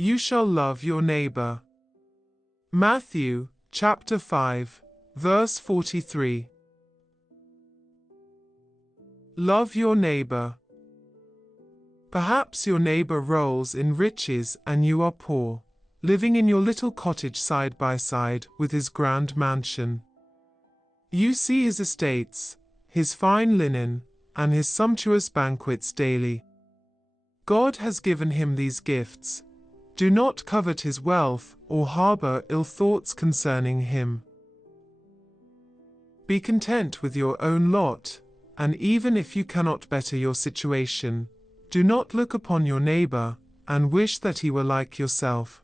You shall love your neighbor. Matthew, chapter 5, verse 43. Love your neighbor. Perhaps your neighbor rolls in riches and you are poor, living in your little cottage side by side with his grand mansion. You see his estates, his fine linen, and his sumptuous banquets daily. God has given him these gifts. Do not covet his wealth or harbor ill thoughts concerning him. Be content with your own lot, and even if you cannot better your situation, do not look upon your neighbor and wish that he were like yourself.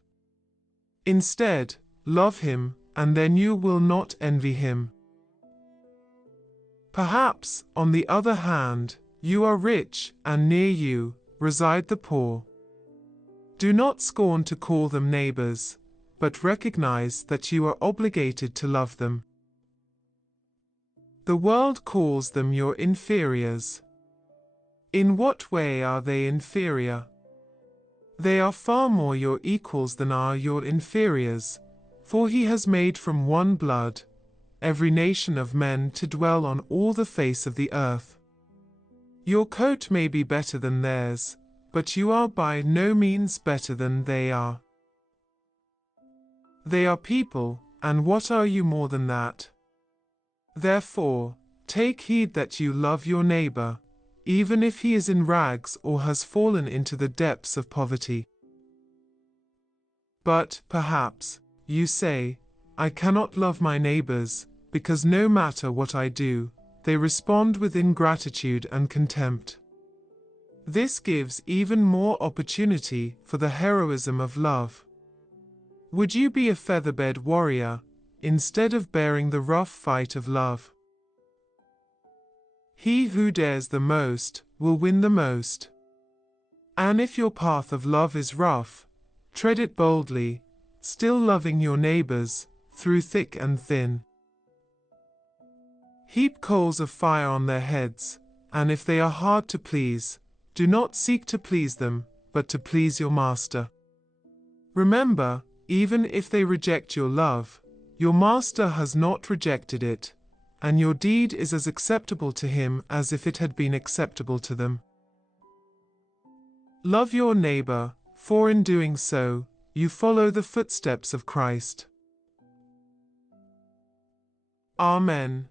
Instead, love him, and then you will not envy him. Perhaps, on the other hand, you are rich, and near you reside the poor. Do not scorn to call them neighbors, but recognize that you are obligated to love them. The world calls them your inferiors. In what way are they inferior? They are far more your equals than are your inferiors, for he has made from one blood every nation of men to dwell on all the face of the earth. Your coat may be better than theirs, but you are by no means better than they are. They are people, and what are you more than that? Therefore, take heed that you love your neighbor, even if he is in rags or has fallen into the depths of poverty. But, perhaps, you say, I cannot love my neighbors, because no matter what I do, they respond with ingratitude and contempt. This gives even more opportunity for the heroism of love. Would you be a featherbed warrior, instead of bearing the rough fight of love? He who dares the most will win the most. And if your path of love is rough, tread it boldly, still loving your neighbors, through thick and thin. Heap coals of fire on their heads, and if they are hard to please, do not seek to please them, but to please your master. Remember, even if they reject your love, your master has not rejected it, and your deed is as acceptable to him as if it had been acceptable to them. Love your neighbor, for in doing so, you follow the footsteps of Christ. Amen.